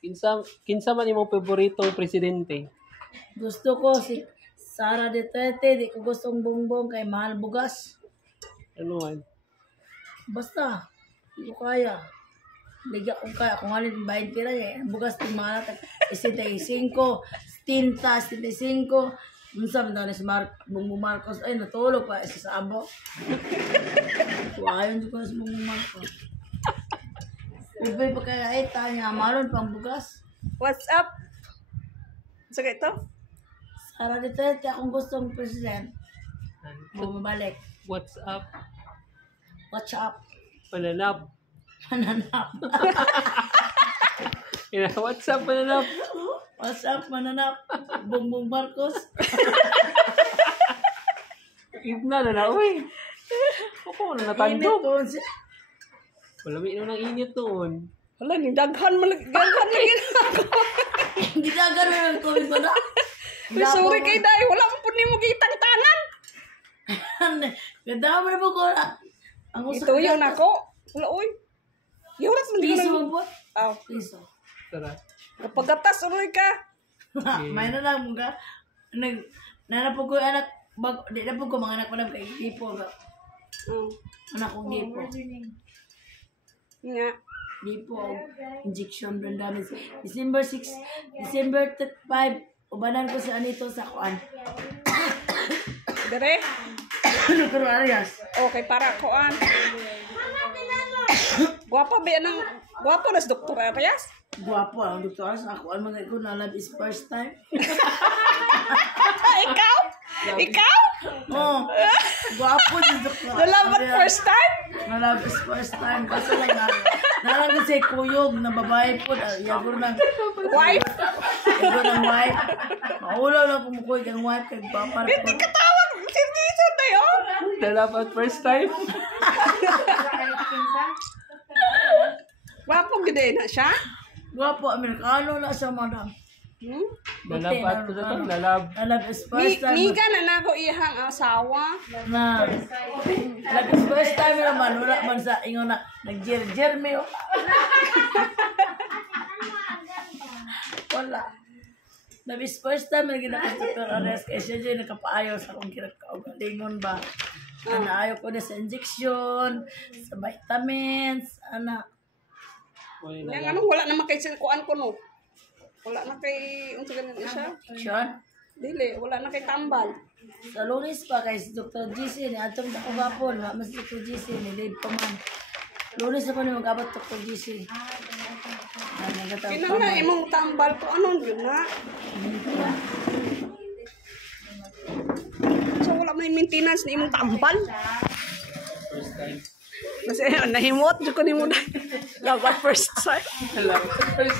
Kinsa man imong paboritong presidente? Gusto ko si Sara Duterte, di ko gustong Bongbong kay mahal bugas. Ano man? Basta, di ko kaya. Ligya ko kaya, kung alin 20 lang eh. Bugas ng mga natin, 75, tinta, 75. Minsan daw ni si Bongbong Marcos, ay natulog pa sa sabo. Ayaw ko na si Bongbong Marcos. Ibig pa kaya ay tanya, maron pang bugas. What's up? Sa ito? Sara Duterte, akong gustong president. Bumabalik. What's up? Watch up. Pananap. Mananap. What's up, pananap? What's up, mananap? Bongbong Marcos. Ibna na uy. Ako na Init natandog. doon siya. Malami na ng init doon. Wala, ni daghan lagi ako. Hindi na gano'n ang COVID ba na? Uy, sorry kay Day. Wala mo po ni mo kitang tanan. Ganda mo na po ko na. Ang Ito yung nako. Wala, uy. Yung oras man Piso dito. mo po? Oh. Piso. Tara. Kapag gatas, uloy ka. May na lang mo ka. Nanapog ko yung anak. Di na po ko mga anak ko lang kay Gipo. Anak kong Gipo. Nga. Gipo. Injection. Brandamit. December 6. December 5. Ubanan ko sa anito sa kuan. Dere. Dr. Arias. Okay, para koan. Guwapo ba yan ang... Guwapo na si Dr. Arias? Guwapo ang Dr. Arias. Ako ang mga ko na love is first time. Ikaw? Ikaw? Oh, guwapo si Dr. The love at first time? Na love is first time. Kasi lang nalang si Kuyog na babae po. Yago ng Wife? Yago ng wife. Maulaw lang kumukuy kang wife. Kag papar po. Hindi ka tawag. Seryoso na yun. Dalap at first time. Guwapo gede na siya? Guwapo, Amerikano na siya, madam. Dalap at dalap. Na love is first time. Miga na nako ihang asawa. Na love is first time naman. Wala man sa ingon na nag-jerme. Wala. Love is first time na ginakas Dr. Arias kaya siya dyan nakapaayaw sa akong kinagkaugalingon ba. Ayaw ko na sa injection, sa vitamins, Yang ano, wala naman kay kuan ko no. Wala na kay unsa ganin siya? injection. Dili, wala na kay tambal. Sa Lunes pa kay si Dr. GC ni atong ako gapon, wa mas Dr. GC ni Dave Paman. Lunes na pa ni magabot Dr. GC. Kinang na imong tambal ko anon yun na. So wala man maintenance ni imong tambal. First time. Kasi nahimot jud ko nimo na. Love at first sight. Dalap at first